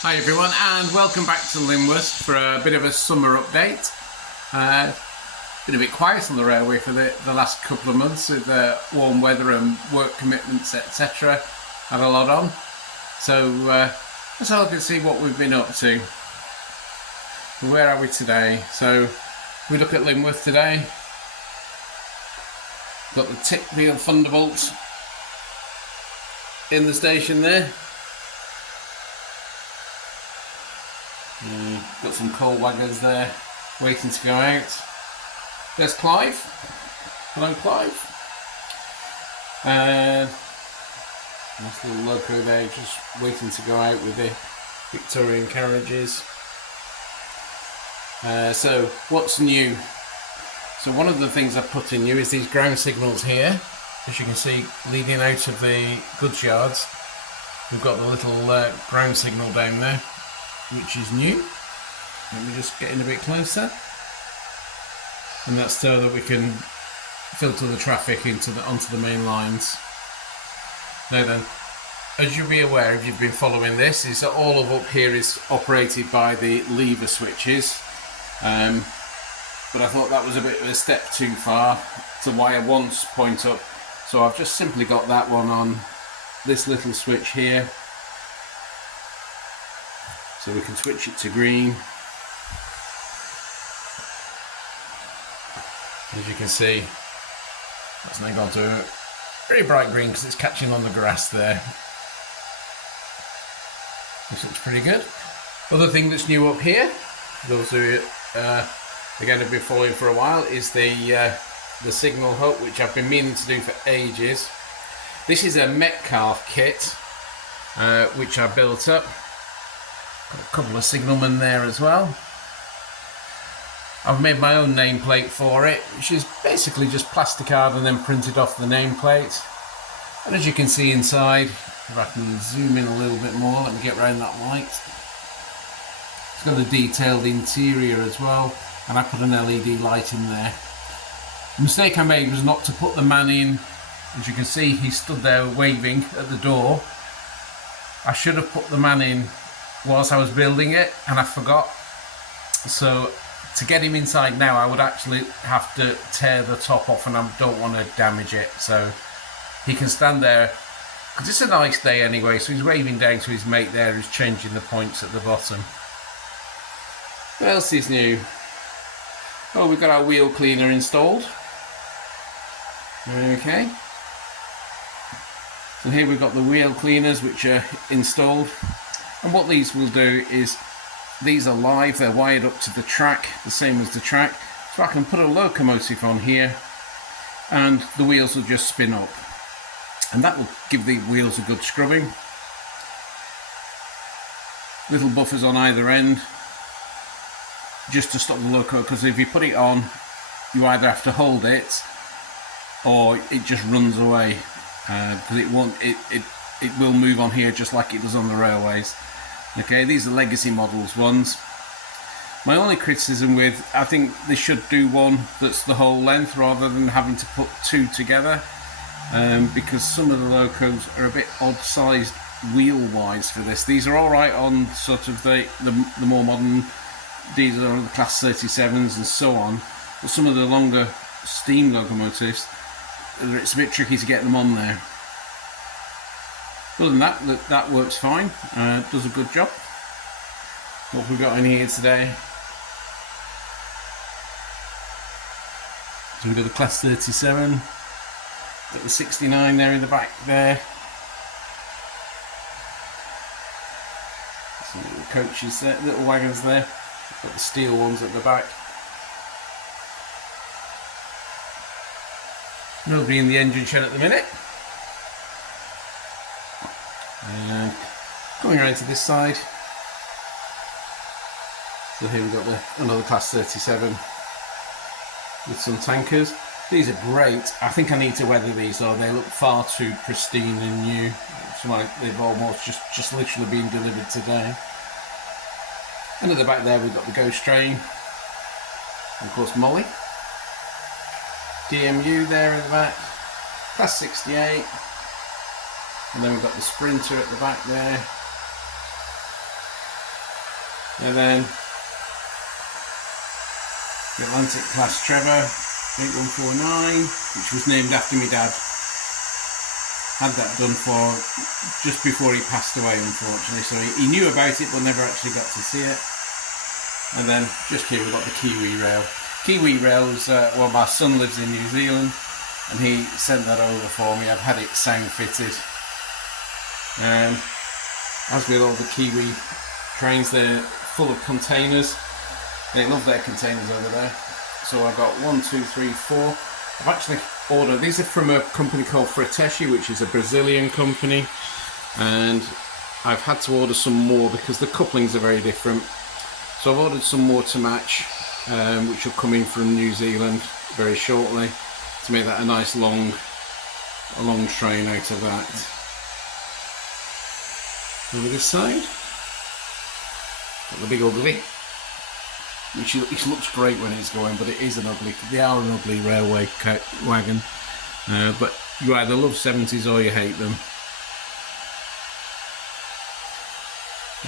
Hi everyone, and welcome back to Lyneworth for a bit of a summer update. Been a bit quiet on the railway for the last couple of months with warm weather and work commitments, etc. Had a lot on, so let's have a look and see what we've been up to. Where are we today? So we look at Lyneworth today. Got the tip wheel thunderbolt in the station there. Got some coal waggers there waiting to go out. There's Clive. Hello Clive. Nice little loco there just waiting to go out with the Victorian carriages. So what's new? So one of the things I've put in new is these ground signals here. As you can see, leading out of the goods yards, we've got the little ground signal down there, which is new. Let me just get in a bit closer. And that's so that we can filter the traffic onto the main lines. Now then, as you'll be aware if you've been following this, is that all of up here is operated by the lever switches. But I thought that was a bit of a step too far to wire one point up. So I've just simply got that one on this little switch here. So we can switch it to green. As you can see, that's now gone to a very bright green because it's catching on the grass there. This looks pretty good. Other thing that's new up here, those who again have been following for a while, is the signal hut, which I've been meaning to do for ages. This is a Metcalf kit, which I built up. Got a couple of signalmen there as well. I've made my own nameplate for it, which is basically just plastic card and then printed off the nameplate. And as you can see inside, if I can zoom in a little bit more, let me get around that light. It's got a detailed interior as well, and I put an LED light in there. The mistake I made was not to put the man in. As you can see, he stood there waving at the door. I should have put the man in whilst I was building it, and I forgot. So to get him inside now, I would actually have to tear the top off, and I don't want to damage it. So he can stand there, because it's a nice day anyway, so he's waving down to his mate there who's changing the points at the bottom. What else is new? Oh, we've got our wheel cleaner installed. Okay. So here we've got the wheel cleaners which are installed. And what these will do is, these are live, they're wired up to the track, the same as the track. So I can put a locomotive on here and the wheels will just spin up. And that will give the wheels a good scrubbing. Little buffers on either end, just to stop the loco, because if you put it on, you either have to hold it or it just runs away. Because it will move on here just like it does on the railways. Okay, these are legacy models ones. My only criticism with, I think they should do one that's the whole length rather than having to put two together, because some of the locos are a bit odd sized wheel wise for this. These are alright on sort of the more modern diesel or the class 37s and so on, but some of the longer steam locomotives, it's a bit tricky to get them on there. Other than that, that works fine, does a good job. What have we got in here today? So we've got the class 37, got the 69 there in the back there. Some little coaches there, little wagons there. Got the steel ones at the back. Nobody in the engine shed at the minute. And going around to this side, so here we've got another class 37 with some tankers. These are great. I think I need to weather these though, they look far too pristine and new. It's like they've almost just literally been delivered today. And at the back there we've got the Ghost Train, and of course Molly. DMU there in the back, class 68. And then we've got the Sprinter at the back there. And then the Atlantic class Trevor 8149, which was named after my dad. Had that done for just before he passed away, unfortunately, so he knew about it but never actually got to see it. And then just here we've got the Kiwi rail. Kiwi rail is, well, my son lives in New Zealand and he sent that over for me. I've had it sound fitted, and as with all the Kiwi trains, they're full of containers. They love their containers over there. So I've got 1, 2, 3, 4. I've actually ordered, these are from a company called Fratelli, which is a Brazilian company, and I've had to order some more because the couplings are very different. So I've ordered some more to match, which will come in from New Zealand very shortly, to make that a nice long train out of that. Over this side, got the big ugly, which looks great when it's going, but it is an ugly. They are an ugly railway wagon, but you either love 70s or you hate them.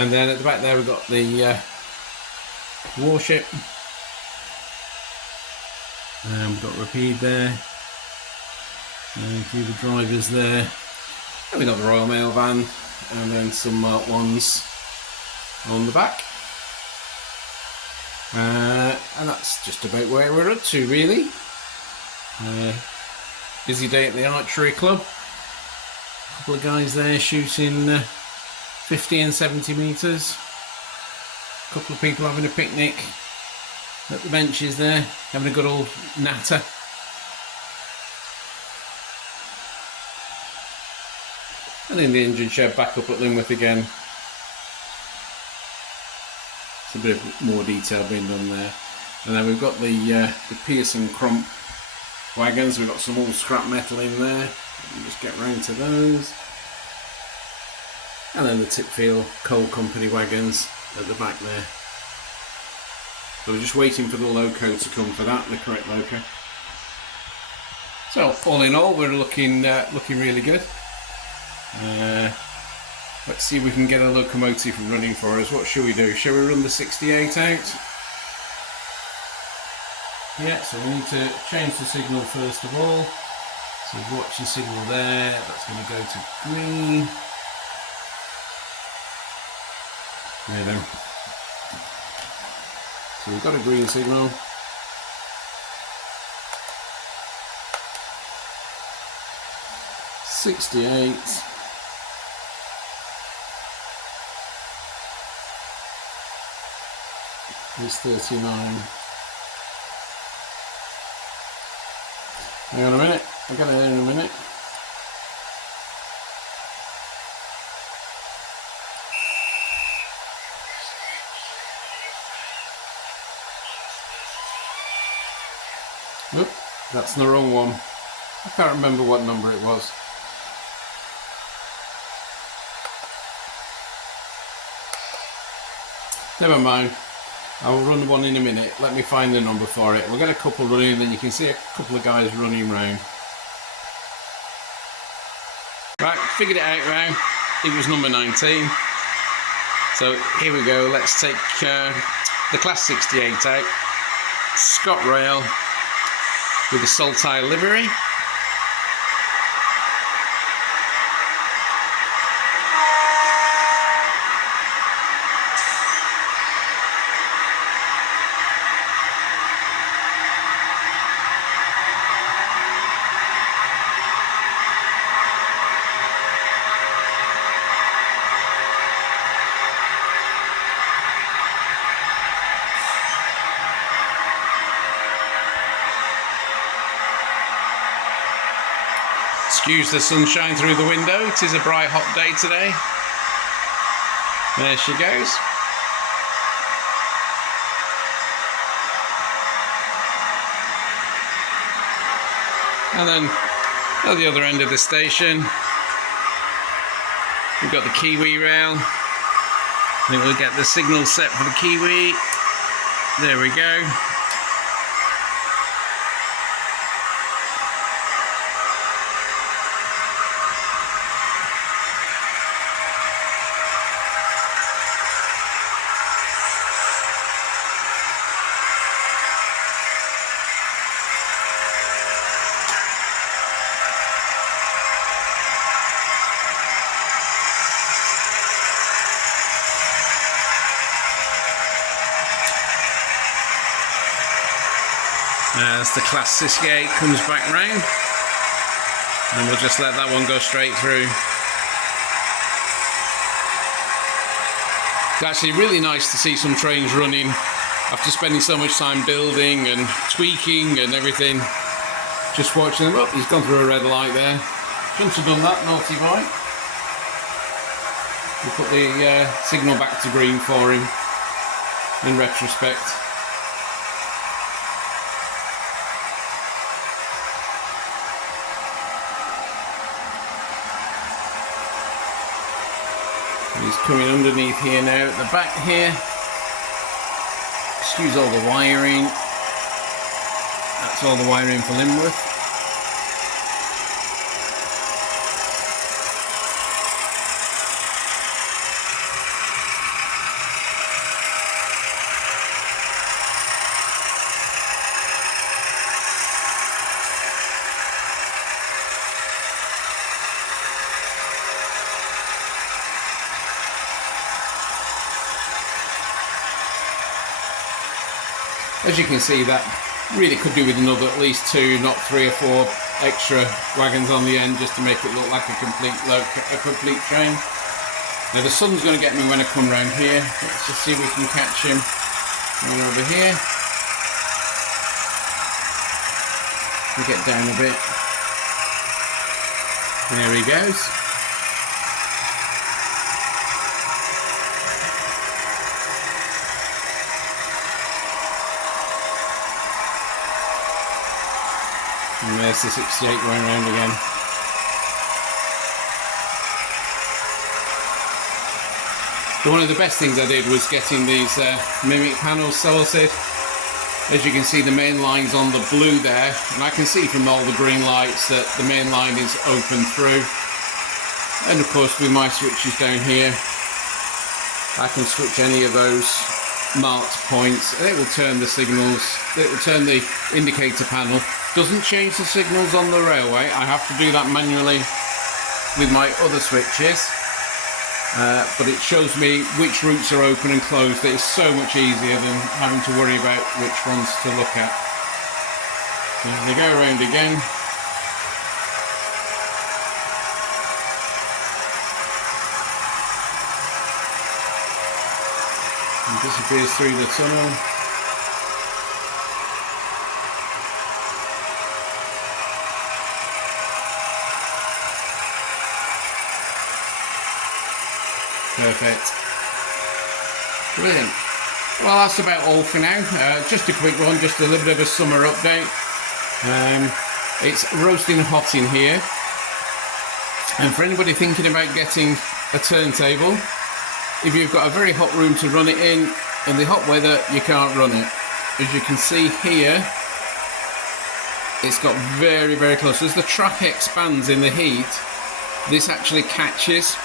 And then at the back there we've got the warship. We've got Rapide there, and a few of the drivers there. And we've got the Royal Mail van, and then some Mark 1s on the back. And that's just about where we're up to, really. Busy day at the archery club. A couple of guys there shooting 50 and 70 metres. A couple of people having a picnic at the benches there, having a good old natter. And in the engine shed back up at Lyneworth again. It's a bit more detail being done there. And then we've got the Pearson Crump wagons. We've got some old scrap metal in there. We'll just get round to those. And then the Tipfield Coal Company wagons at the back there. So we're just waiting for the loco to come for that, the correct loco. So all in all, we're looking really good. Let's see if we can get a locomotive running for us. What shall we do? Shall we run the 68 out? Yeah, so we need to change the signal first of all. So watch the signal there, that's going to go to green. There then. So we've got a green signal. '68. It's 39. Hang on a minute, I'll get it in a minute. Oop, that's the wrong one. I can't remember what number it was. Never mind. I will run one in a minute. Let me find the number for it. We'll get a couple running, and then you can see a couple of guys running round. Right, figured it out now. It was number 19. So here we go. Let's take the Class 68 out. Scott Rail with the Saltire livery. Excuse the sunshine through the window, it is a bright hot day today. There she goes. And then at the other end of the station, we've got the Kiwi rail. I think we'll get the signal set for the Kiwi. There we go. As the Class 68 comes back round, and we'll just let that one go straight through. It's actually really nice to see some trains running after spending so much time building and tweaking and everything. Just watching them up. He's gone through a red light there. Shouldn't have done that, naughty boy. We'll put the signal back to green for him in retrospect. He's coming underneath here now at the back here. Excuse all the wiring. That's all the wiring for Lyneworth. As you can see, that really could do with another at least 2, not 3 or 4 extra wagons on the end, just to make it look like a complete train. Now the sun's going to get me when I come round here. Let's just see if we can catch him over here. We'll get down a bit. There he goes. And there's the 68 going around again. So one of the best things I did was getting these mimic panels sorted. As you can see, the main line's on the blue there, and I can see from all the green lights that the main line is open through. And of course, with my switches down here, I can switch any of those marked points, and it will turn the signals, it will turn the indicator panel. Doesn't change the signals on the railway. I have to do that manually with my other switches, but it shows me which routes are open and closed. It's so much easier than having to worry about which ones to look at. So as they go around again, and disappears through the tunnel. Perfect. Brilliant. Well, that's about all for now. Just a quick one, just a little bit of a summer update. It's roasting hot in here. And for anybody thinking about getting a turntable, if you've got a very hot room to run it in the hot weather, you can't run it. As you can see here, it's got very, very close. As the track expands in the heat, this actually catches.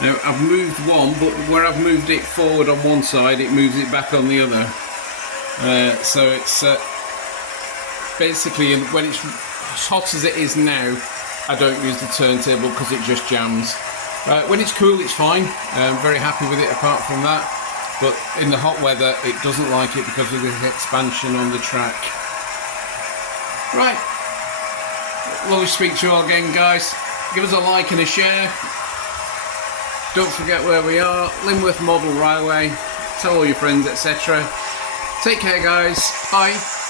Now I've moved one, but where I've moved it forward on one side, it moves it back on the other. So it's basically, when it's as hot as it is now, I don't use the turntable because it just jams. When it's cool, it's fine. I'm very happy with it apart from that. But in the hot weather, it doesn't like it because of the expansion on the track. Right. Lovely to speak to you all again, guys. Give us a like and a share. Don't forget where we are, Lyneworth Model Railway. Tell all your friends, etc. Take care, guys. Bye.